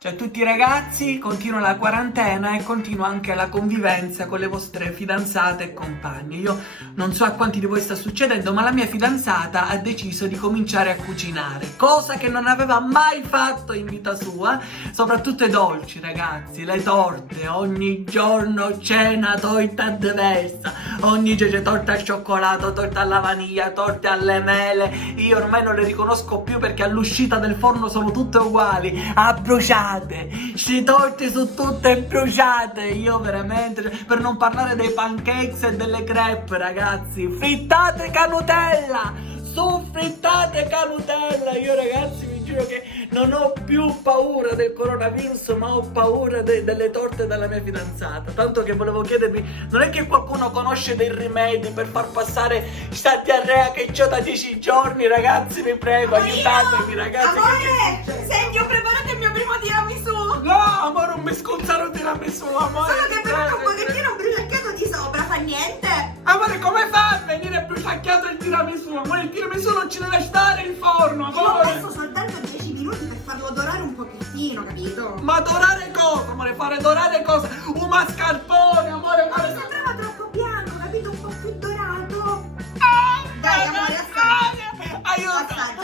Cioè, tutti i ragazzi, continua la quarantena e continua anche la convivenza con le vostre fidanzate e compagne. Io non so a quanti di voi sta succedendo, ma la mia fidanzata ha deciso di cominciare a cucinare, cosa che non aveva mai fatto in vita sua, soprattutto i dolci, ragazzi, le torte, ogni giorno cena, torta diversa, ogni giorno c'è torta al cioccolato, torta alla vaniglia, torte alle mele, io ormai non le riconosco più perché all'uscita del forno sono tutte uguali, a bruciare. Sti torte sono tutte bruciate. Io veramente, cioè, per non parlare dei pancakes e delle crepe, ragazzi. Frittate canutella. Su frittate canutella. Io, ragazzi, vi giuro che non ho più paura del coronavirus, ma ho paura delle torte della mia fidanzata. Tanto che volevo chiedervi, non è che qualcuno conosce dei rimedi per far passare sta diarrea che c'ho da 10 giorni? Ragazzi, vi prego, aiutatemi, ragazzi. Amore, senti, ho preparato il mio primo tiramisù. No, amore, non mi scusa, non tiramisù, amore. Solo che però un pochettino bruciacchiato di sopra, fa niente. Amore, come fa a venire bruciacchiato il tiramisù? Amore, il tiramisù non ci deve stare in forno, Ci ho amore. messo soltanto 10 minuti per farlo dorare un pochettino, capito? Ma dorare cosa, amore? Fare dorare cosa? Un mascarpone, amore, Ma fare... mi sembrava troppo bianco, capito? Un po' più dorato. Ah, Dai, amore, assaggia. Aiuto! Assaggia,